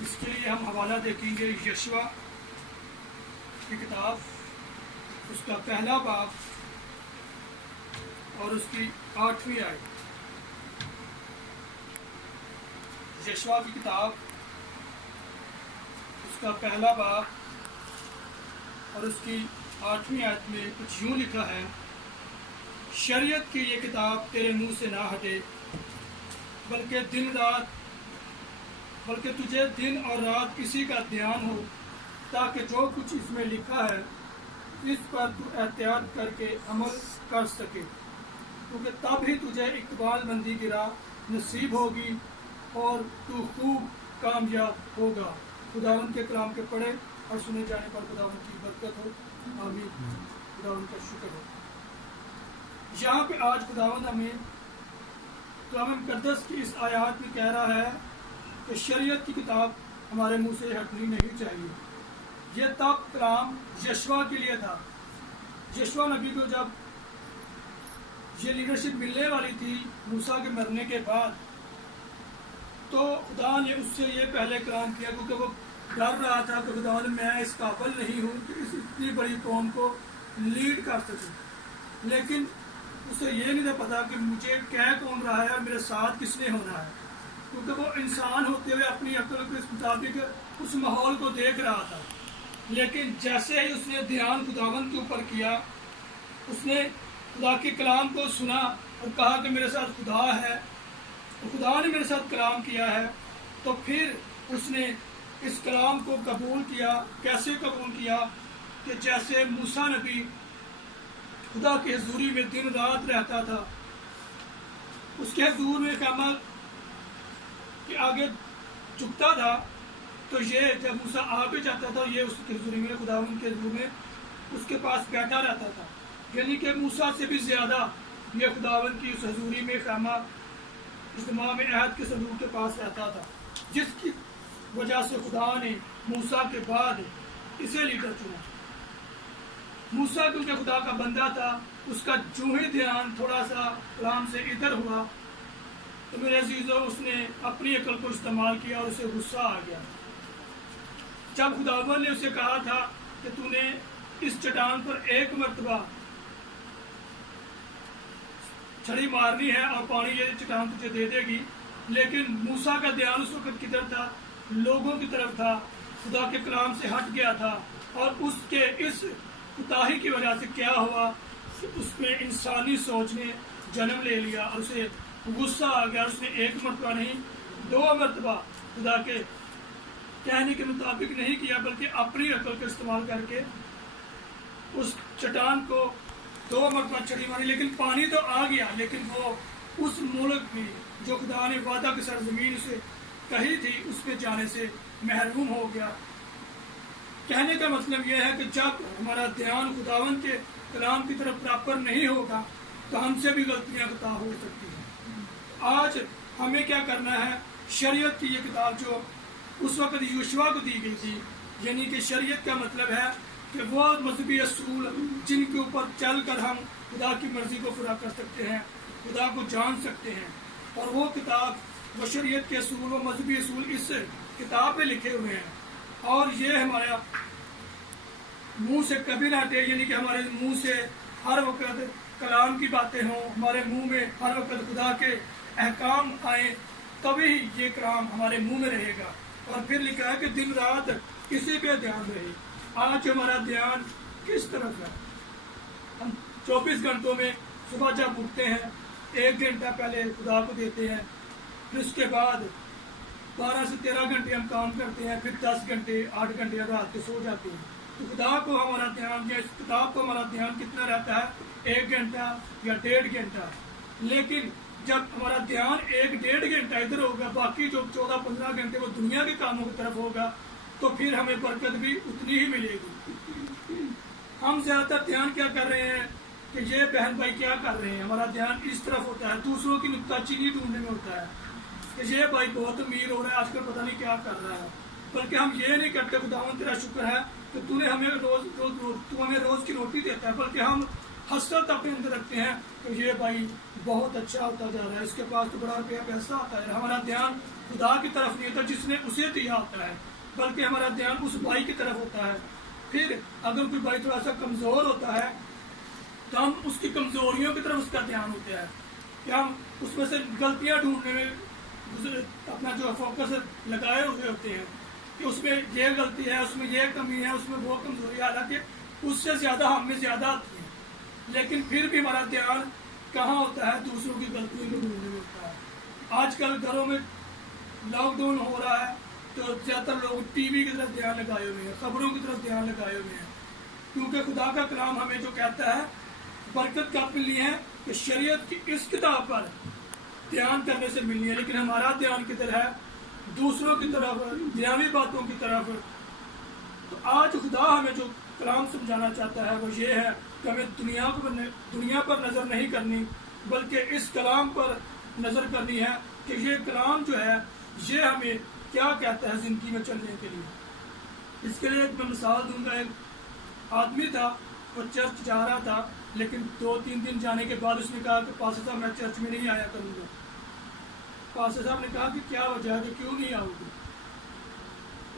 اس کے لیے ہم حوالہ دیکھیں گے یشوع کی کتاب، اس کا پہلا باب اور اس کی 8ویں آیت۔ یشوع کی کتاب، اس کا پہلا باب اور اس کی 8ویں آیت میں کچھ یوں لکھا ہے: شریعت کی یہ کتاب تیرے منہ سے نہ ہٹے، بلکہ تجھے دن اور رات اسی کا دھیان ہو، تاکہ جو کچھ اس میں لکھا ہے اس پر تو احتیاط کر کے عمل کر سکے، کیونکہ تب ہی تجھے اقبال مندی کی راہ نصیب ہوگی اور تو خوب کامیاب ہوگا۔ خداوند کے کلام کے پڑھے اور سنے جانے پر خداوند کی برکت ہو، آمین۔ خداوند کا شکر ہو۔ یہاں پہ آج خداوند ہمیں کلام مقدس کی اس آیات میں کہہ رہا ہے کہ شریعت کی کتاب ہمارے منہ سے ہٹنی نہیں چاہیے۔ یہ تب کلام یشوع کے لیے تھا۔ یشوع نبی کو جب یہ لیڈرشپ ملنے والی تھی موسیٰ کے مرنے کے بعد، تو خدا نے اس سے یہ پہلے کلام کیا، کیونکہ وہ ڈر رہا تھا کہ خدا نے میں اس قابل نہیں ہوں کہ اس اتنی بڑی قوم کو لیڈ کر سکوں، لیکن اسے یہ نہیں تھا پتا کہ مجھے کہہ کون رہا ہے اور میرے ساتھ کس نے ہونا ہے، کیونکہ وہ انسان ہوتے ہوئے اپنی عقل کے مطابق اس ماحول کو دیکھ رہا تھا۔ لیکن جیسے ہی اس نے دھیان خداوند کے اوپر کیا، اس نے خدا کے کلام کو سنا اور کہا کہ میرے ساتھ خدا ہے، خدا نے میرے ساتھ کلام کیا ہے، تو پھر اس نے اس کلام کو قبول کیا۔ کیسے قبول کیا؟ کہ جیسے موسیٰ نبی خدا کی حضوری میں دن رات رہتا تھا، اس کے حضور میں خیمہ کے آگے جھکتا تھا، تو یہ جب موسیٰ آ بھی جاتا تھا یہ اس کی حضوری میں، خداوند کے حضور میں اس کے پاس بیٹھا رہتا تھا، یعنی کہ موسیٰ سے بھی زیادہ یہ خداوند کی اس حضوری میں خیمہ اجتماع میں عہد کے صندوق کے پاس رہتا تھا، جس کی وجہ سے خدا نے موسیٰ کے بعد اسے لیڈر چنا۔ موسیٰ کیونکہ خدا کا بندہ تھا، اس کا جو ہی دھیان تھوڑا سا کلام سے ادھر ہوا تو میرے عزیزو اس نے اپنی عقل کو استعمال کیا اور اسے غصہ آ گیا۔ جب خداوند نے اسے کہا تھا کہ تو نے اس چٹان پر ایک مرتبہ چھڑی مارنی ہے اور پانی یہ چٹان تجھے دے دے گی، لیکن موسیٰ کا دھیان اس وقت کدھر تھا؟ لوگوں کی طرف تھا، خدا کے کلام سے ہٹ گیا تھا، اور اس کے اس کوتاہی کی وجہ سے کیا ہوا؟ اس میں انسانی سوچ نے جنم لے لیا اور اسے غصہ آ گیا۔ اس نے ایک مرتبہ نہیں 2 مرتبہ خدا کے کہنے کے مطابق نہیں کیا، بلکہ اپنی عقل کا استعمال کر کے اس چٹان کو 2 مرتبہ چھڑی ماری، لیکن پانی تو آ گیا، لیکن وہ اس ملک میں جو خدا نے وعدہ کی سرزمین سے کہی تھی اس پہ جانے سے محروم ہو گیا۔ کہنے کا مطلب یہ ہے کہ جب ہمارا دھیان خداوند کے کلام کی طرف پراپر نہیں ہوگا تو ہم سے بھی غلطیاں خطا ہو سکتی ہیں۔ آج ہمیں کیا کرنا ہے؟ شریعت کی یہ کتاب جو اس وقت یشوع کو دی گئی تھی، یعنی کہ شریعت کا مطلب ہے کہ وہ مذہبی اصول جن کے اوپر چل کر ہم خدا کی مرضی کو پورا کر سکتے ہیں، خدا کو جان سکتے ہیں، اور وہ کتاب، وہ شریعت کے اصول، وہ مذہبی اصول اس کتاب میں لکھے ہوئے ہیں، اور یہ ہمارا منہ سے کبھی نہ ہٹے، یعنی کہ ہمارے منہ سے ہر وقت کلام کی باتیں ہوں، ہمارے منہ میں ہر وقت خدا کے احکام آئیں، تبھی یہ کلام ہمارے منہ میں رہے گا۔ اور پھر لکھا ہے کہ دن رات کسی پہ دھیان رہے۔ آج ہمارا دھیان کس طرف ہے؟ ہم 24 گھنٹوں میں صبح جب اٹھتے ہیں 1 گھنٹہ پہلے خدا کو دیتے ہیں، پھر اس کے بعد 12 سے 13 گھنٹے ہم کام کرتے ہیں، پھر 10 گھنٹے 8 گھنٹے رات کے سو جاتے ہیں۔ تو خدا کو ہمارا دھیان یا اس کتاب کو ہمارا دھیان کتنا رہتا ہے؟ 1 گھنٹہ یا 1.5 گھنٹہ۔ لیکن جب ہمارا دھیان 1-1.5 گھنٹہ ادھر ہوگا، باقی جو 14-15 گھنٹے وہ دنیا کے کاموں کی طرف ہوگا، تو پھر ہمیں برکت بھی اتنی ہی ملے گی۔ ہم زیادہ تر دھیان کیا کر رہے ہیں کہ یہ بہن بھائی کیا کر رہے ہیں؟ ہمارا دھیان اس طرف ہوتا ہے، دوسروں کی نکتہ چینی ڈھونڈنے میں ہوتا ہے کہ یہ بھائی بہت امیر ہو رہا ہے آج کل، پتہ نہیں کیا کر رہا ہے، بلکہ ہم یہ نہیں کرتے خداوند تیرا شکر ہے کہ تو ہمیں روز کی روٹی دیتا ہے، بلکہ ہم حسرت اپنے اندر رکھتے ہیں کہ یہ بھائی بہت اچھا ہوتا جا رہا ہے، اس کے پاس تو بڑا روپیہ پیسہ آتا ہے، ہمارا دھیان خدا کی طرف نہیں ہوتا جس نے اسے دیا ہوتا ہے، بلکہ ہمارا دھیان اس بھائی کی طرف ہوتا ہے۔ پھر اگر کوئی بھائی تھوڑا سا کمزور ہوتا ہے تو ہم اس کی کمزوریوں کی طرف اس کا دھیان ہوتا ہے کہ ہم اس میں سے غلطیاں ڈھونڈنے میں اپنا جو فوکس لگائے ہوئے ہوتے ہیں کہ اس میں یہ غلطی ہے، اس میں یہ کمی ہے، اس میں وہ کمزوری ہے، حالانکہ اس سے زیادہ ہم میں زیادہ آتی ہے، لیکن پھر بھی ہمارا دھیان کہاں ہوتا ہے؟ دوسروں کی غلطیوں کو ڈھونڈنے میں ہوتا ہے۔ آج کل گھروں میں لاک ڈاؤن ہو رہا ہے تو زیادہ تر لوگ ٹی وی کی طرف دھیان لگائے ہوئے ہیں، خبروں کی طرف دھیان لگائے ہوئے ہیں، کیونکہ خدا کا کلام ہمیں جو کہتا ہے برکت کب ملنی ہے کہ شریعت کی اس کتاب پر دھیان کرنے سے ملنی ہے، لیکن ہمارا دھیان کدھر ہے؟ دوسروں کی طرف، دنیاوی باتوں کی طرف۔ تو آج خدا ہمیں جو کلام سمجھانا چاہتا ہے وہ یہ ہے کہ ہمیں دنیا پر نظر نہیں کرنی، بلکہ اس کلام پر نظر کرنی ہے کہ یہ کلام جو ہے یہ ہمیں کیا کہتا ہے زندگی میں چلنے کے لیے۔ اس کے لیے میں مثال دوں گا، ایک آدمی تھا، وہ چرچ جا رہا تھا، لیکن 2-3 دن جانے کے بعد اس نے کہا کہ پاسٹر صاحب میں چرچ میں نہیں آیا کروں گا۔ پاسٹر صاحب نے کہا کہ کیا وجہ ہے کہ کیوں نہیں آؤ گے؟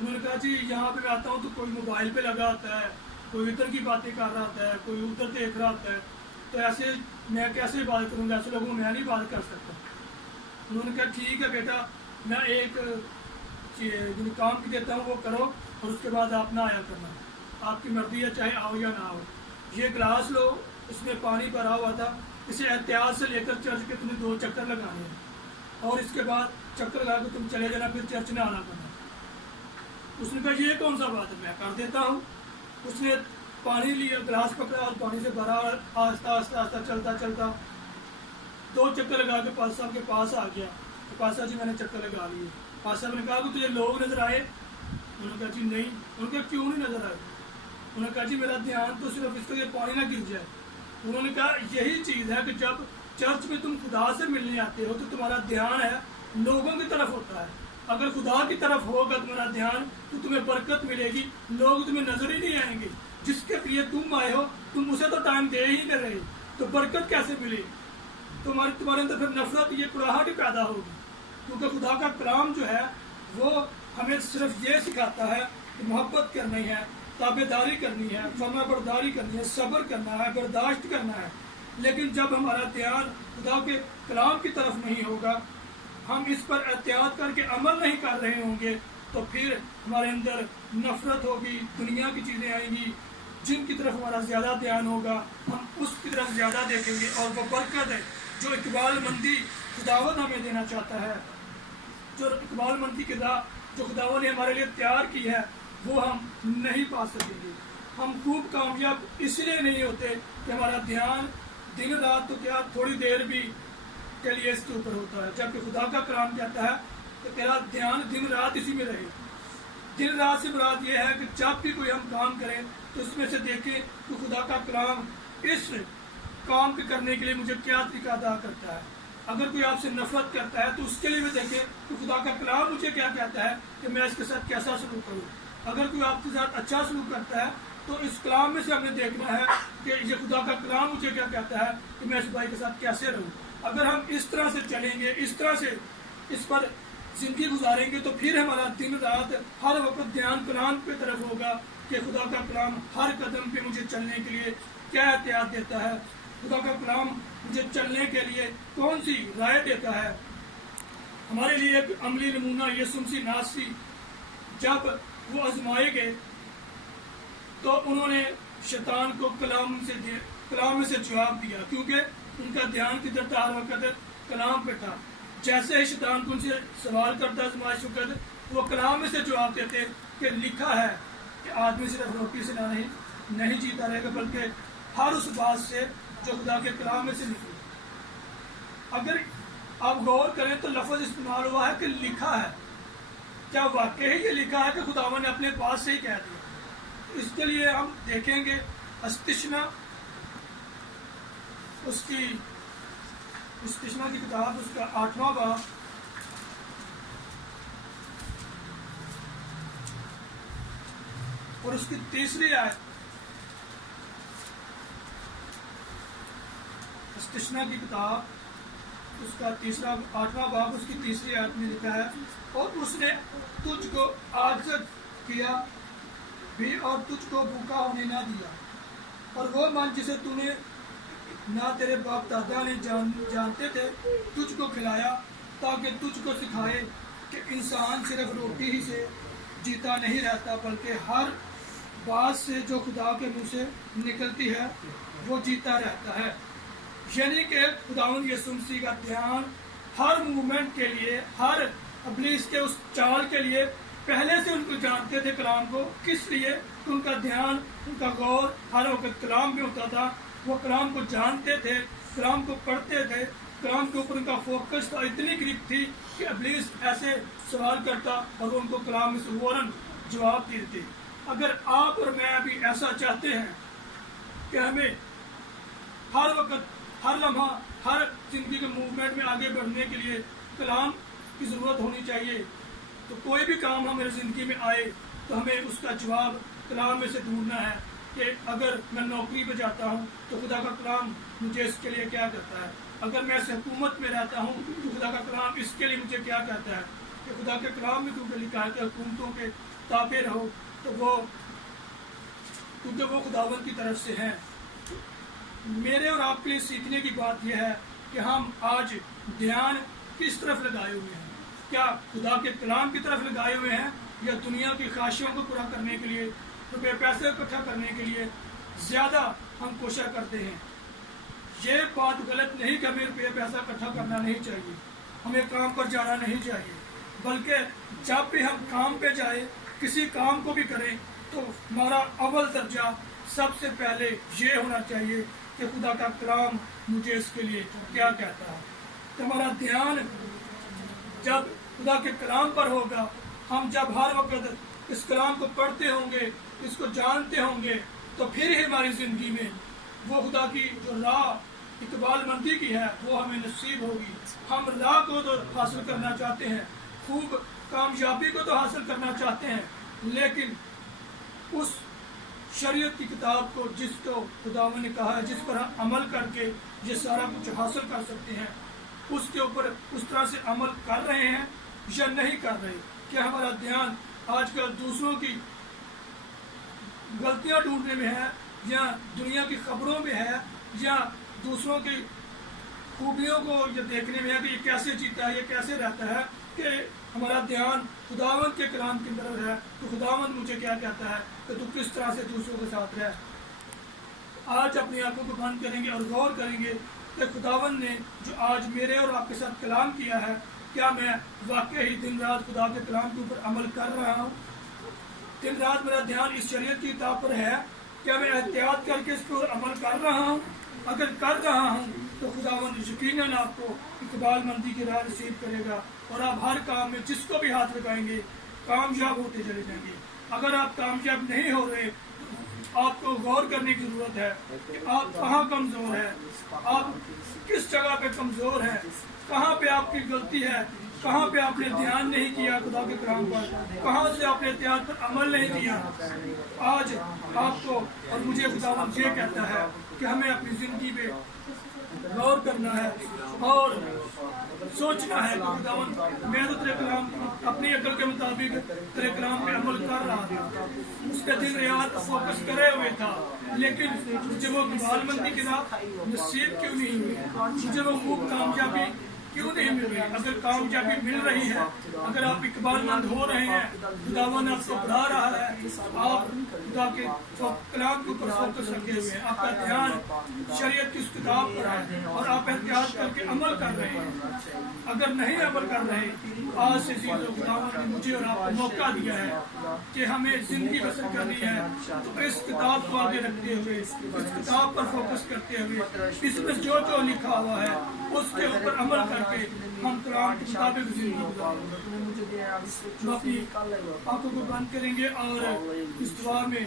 انہوں نے کہا جی یہاں پہ آتا ہوں تو کوئی موبائل پہ لگا ہوتا ہے، کوئی ادھر کی باتیں کر رہا ہوتا ہے، کوئی ادھر دیکھ رہا ہوتا ہے، تو ایسے میں کیسے بات کروں گا؟ ایسے لوگوں میں نہیں بات کر سکتا۔ انہوں نے کہا ٹھیک ہے بیٹا، میں ایک کام کی دیتا ہوں وہ کرو اور اس کے بعد آپ نہ آیا کرنا، آپ کی مرضی ہے چاہے آؤ یا نہ آؤ۔ یہ گلاس لو، اس میں پانی بھرا ہوا تھا، اسے احتیاط سے لے کر چرچ کے تمہیں 2 چکر لگانے ہیں اور اس کے بعد چکر لگا کے تم چلے جانا، پھر چرچ نہ آنا کرنا۔ اس نے کہا یہ کون سا بات ہے، میں کر دیتا ہوں۔ اس نے پانی لیا، گلاس پکڑا اور پانی سے بھرا، آہستہ آہستہ آہستہ چلتا چلتا 2 چکر لگا کے پاسٹر صاحب کے پاس آ گیا۔ پاسٹر صاحب جی میں نے چکر لگا لیے۔ پاسٹر صاحب نے کہا کہ تجھے لوگ نظر آئے؟ انہوں نے کہا جی نہیں۔ انہوں نے کہا کیوں نہیں نظر آئے؟ انہوں نے کہا جی میرا دھیان تو صرف اس کے پانی نہ گر جائے۔ انہوں نے کہا یہی چیز ہے کہ جب چرچ میں تم خدا سے ملنے آتے ہو تو تمہارا دھیان ہے لوگوں کی طرف ہوتا ہے۔ اگر خدا کی طرف ہوگا تمہارا دھیان تو تمہیں برکت ملے گی، لوگ تمہیں نظر ہی نہیں آئیں گے۔ جس کے لیے تم آئے ہو تم اسے تو ٹائم دے ہی نہیں رہے، تو برکت کیسے ملے؟ تمہارے اندر پھر نفرت، یہ کڑاہٹ ہی پیدا ہوگی، کیونکہ خدا کا کلام جو ہے وہ ہمیں صرف یہ سکھاتا ہے کہ محبت کرنی ہے، تابع داری کرنی ہے، فرما برداری کرنی ہے، صبر کرنا ہے، برداشت کرنا ہے۔ لیکن جب ہمارا دھیان خدا کے کلام کی طرف نہیں ہوگا، ہم اس پر احتیاط کر کے عمل نہیں کر رہے ہوں گے، تو پھر ہمارے اندر نفرت ہوگی، دنیا کی چیزیں آئیں گی جن کی طرف ہمارا زیادہ دھیان ہوگا، ہم اس کی طرف زیادہ دیکھیں گے، اور وہ برکت ہے جو اقبال مندی خداوند ہمیں دینا چاہتا ہے، جو اقبال مندی کی راہ جو خداوند نے ہمارے لیے تیار کی ہے وہ ہم نہیں پا سکیں گے۔ ہم خوب کامیاب اس لیے نہیں ہوتے کہ ہمارا دھیان دن رات تو کیا تھوڑی دیر بھی کے لیے اس کے اوپر ہوتا ہے، جبکہ خدا کا کلام کہتا ہے کہ تیرا دھیان دن رات اسی میں رہے۔ دن رات سے مراد یہ ہے کہ جب بھی کوئی ہم کام کریں تو اس میں سے دیکھیں کہ خدا کا کلام اس کام کے کرنے کے لیے مجھے کیا طریقہ ادا کرتا ہے۔ اگر کوئی آپ سے نفرت کرتا ہے تو اس کے لیے بھی دیکھیں کہ خدا کا کلام مجھے کیا کہتا ہے کہ میں اس کے ساتھ کیسا سلوک کروں۔ اگر کوئی آپ کے ساتھ اچھا سلوک کرتا ہے تو اس کلام میں سے ہمیں دیکھنا ہے کہ یہ خدا کا کلام مجھے کیا کہتا ہے کہ میں اس بھائی کے ساتھ کیسے رہوں۔ اگر ہم اس طرح سے چلیں گے، اس طرح سے اس پر زندگی گزاریں گے، تو پھر ہمارا دن رات ہر وقت دھیان کلام کی طرف ہوگا کہ خدا کا کلام ہر قدم پہ مجھے چلنے کے لیے کیا احتیاط دیتا ہے، خدا کا کلام مجھے چلنے کے لیے کون سی رائے دیتا ہے۔ ہمارے لیے ایک عملی نمونہ یسوع مسیح ناصری، جب وہ آزمائے گئے تو انہوں نے شیطان کو کلام میں سے جواب دیا، کیونکہ ان کا دھیان کدھر تھا؟ ہر وقت کلام پہ تھا۔ جیسے ہی شیطان کو ان سے سوال کرتا آزمائش وقت، وہ کلام میں سے جواب دیتے کہ لکھا ہے کہ آدمی صرف روٹی سے نہیں جیتا رہے گا، بلکہ ہر اس بات سے جو خدا کے کلام میں سے نکلی۔ اگر آپ غور کریں تو لفظ استعمال ہوا ہے کہ لکھا ہے، کیا واقعی یہ لکھا ہے کہ خداوند نے اپنے پاس سے ہی کہہ دیا؟ اس کے لیے ہم دیکھیں گے استشنا کی کتاب، اس کا 8واں باب اور اس کی 3ری آیت۔ استشنا کی کتاب اس کا 8واں باب اس کی 3ری آیت میں لکھا ہے، اور اس نے تجھ کو عاجز کیا بھی اور تجھ کو بھوکا ہونے نہ دیا، اور وہ من جسے تو نے نہ تیرے باپ دادا نے جانتے تھے تجھ کو کھلایا، تاکہ تجھ کو سکھائے کہ انسان صرف روٹی ہی سے جیتا نہیں رہتا بلکہ ہر بات سے جو خدا کے منہ سے نکلتی ہے وہ جیتا رہتا ہے۔ یعنی کہ خداوند یسوع مسیح کا دھیان ہر مومنٹ کے لیے، ہر ابلیس کے اس چال کے لیے پہلے سے ان کو جانتے تھے کلام کو، کس لیے ان کا دھیان، ان کا غور ہر وقت کلام میں ہوتا تھا، وہ کلام کو جانتے تھے، کلام کو پڑھتے تھے، کلام کے اوپر ان کا فوکس تھا، اتنی گرپ تھی کہ ابلیس ایسے سوال کرتا اور ان کو کلام میں سے فوراً جواب دیتے۔ اگر آپ اور میں بھی ایسا چاہتے ہیں کہ ہمیں ہر وقت، ہر لمحہ، ہر زندگی کے موومنٹ میں آگے بڑھنے کے لیے کلام کی ضرورت ہونی چاہیے، تو کوئی بھی کام ہماری زندگی میں آئے تو ہمیں اس کا جواب کلام میں سے ڈھونڈنا ہے کہ اگر میں نوکری پہ جاتا ہوں تو خدا کا کلام مجھے اس کے لیے کیا کہتا ہے، اگر میں اس حکومت میں رہتا ہوں تو خدا کا کلام اس کے لیے مجھے کیا کہتا ہے، کہ خدا کے کلام میں کیونکہ لکھا ہے کہ حکومتوں کے تابع رہو، تو وہ کیونکہ وہ خداوند کی طرف سے ہیں۔ میرے اور آپ کے لیے سیکھنے کی بات یہ ہے کہ ہم آج دھیان کس طرف لگائے ہوئے ہیں، کیا خدا کے کلام کی طرف لگائے ہوئے ہیں یا دنیا کی خواہشوں کو پورا کرنے کے لیے، روپے پیسے اکٹھا کرنے کے لیے زیادہ ہم کوشش کرتے ہیں۔ یہ بات غلط نہیں کہ ہمیں روپے پیسہ اکٹھا کرنا نہیں چاہیے، ہمیں کام پر جانا نہیں چاہیے، بلکہ جب بھی ہم کام پہ جائیں، کسی کام کو بھی کریں، تو ہمارا اول درجہ سب سے پہلے یہ ہونا چاہیے کہ خدا کا کلام مجھے اس کے لیے کیا کہتا ہے۔ تو ہمارا دھیان جب خدا کے کلام پر ہوگا، ہم جب ہر وقت اس کلام کو پڑھتے ہوں گے، اس کو جانتے ہوں گے، تو پھر ہی ہماری زندگی میں وہ خدا کی جو راہ اقبال مندی کی ہے وہ ہمیں نصیب ہوگی۔ ہم راہ کو تو حاصل کرنا چاہتے ہیں، خوب کامیابی کو تو حاصل کرنا چاہتے ہیں، لیکن اس شریعت کی کتاب کو جس کو خداوند نے کہا ہے جس پر ہم عمل کر کے یہ سارا کچھ حاصل کر سکتے ہیں، اس کے اوپر اس طرح سے عمل کر رہے ہیں یا نہیں کر رہے؟ کہ ہمارا دھیان آج کل دوسروں کی غلطیاں ڈھونڈنے میں ہے، یا دنیا کی خبروں میں ہے، یا دوسروں کی خوبیوں کو یہ دیکھنے میں ہے کہ یہ کیسے جیتا ہے، یہ کیسے رہتا ہے، کہ ہمارا دھیان خداوند کے کلام کی طرف ہے تو خداوند مجھے کیا کہتا ہے کہ تو کس طرح سے دوسروں کے ساتھ رہ۔ آج اپنی آنکھوں کو بند کریں گے اور غور کریں گے کہ خداوند نے جو آج میرے اور آپ کے ساتھ کلام کیا ہے، کیا میں واقعی دن رات خدا کے کلام کے اوپر عمل کر رہا ہوں؟ دن رات میرا دھیان اس شریعت کی کتاب پر ہے، کیا میں احتیاط کر کے اس پر عمل کر رہا ہوں؟ اگر کر رہا ہوں تو خداوند یقیناً آپ کو اقبال مندی کی راہ نصیب کرے گا، اور آپ ہر کام میں جس کو بھی ہاتھ لگائیں گے کامیاب ہوتے چلے جائیں گے۔ اگر آپ کامیاب نہیں ہو رہے تو آپ کو غور کرنے کی ضرورت ہے کہ آپ کہاں کمزور ہیں، آپ کس جگہ پہ کمزور ہیں، کہاں پہ آپ کی غلطی ہے، کہاں پہ آپ نے دھیان نہیں کیا خدا کے کلام پر، کہاں سے آپ نے احتیاط پر عمل نہیں کیا۔ آج آپ کو اور مجھے خداوند یہ کہتا ہے کہ ہمیں اپنی زندگی پہ غور کرنا ہے اور سوچنا ہے کہ خداوند میں تو تیرے کلام اپنی عقل کے مطابق تیرے کلام پہ عمل کر رہا تھا، اس کا دن رات فوکس کرے ہوئے تھا، لیکن مجھے وہ اقبال مندی کی راہ نصیب کیوں نہیں ہوئی، مجھے وہ خوب کامیابی کیوں نہیں مل رہی؟ اگر کامیابی مل رہی ہے، اگر آپ اقبال مند ہو رہے ہیں، خداوند آپ کو بڑھا رہا ہے، آپ خدا کے کلام کے اوپر فوکس رکھے ہوئے ہیں، آپ کا دھیان شریعت کی اس کتاب پر ہے اور آپ احتیاط کر کے عمل کر رہے ہیں۔ اگر نہیں عمل کر رہے، آج سے خداوند نے مجھے اور آپ کو موقع دیا ہے کہ ہمیں زندگی بسر کرنی ہے، تو اس کتاب کو آگے رکھتے ہوئے، اس کتاب پر فوکس کرتے ہوئے، اس میں جو جو لکھا ہوا ہے اس کے اوپر عمل کر کے ہم کلام کے مطابق زندگی گزاریں۔ ہم اپنی آنکھوں کو بند کریں گے اور اس دعا میں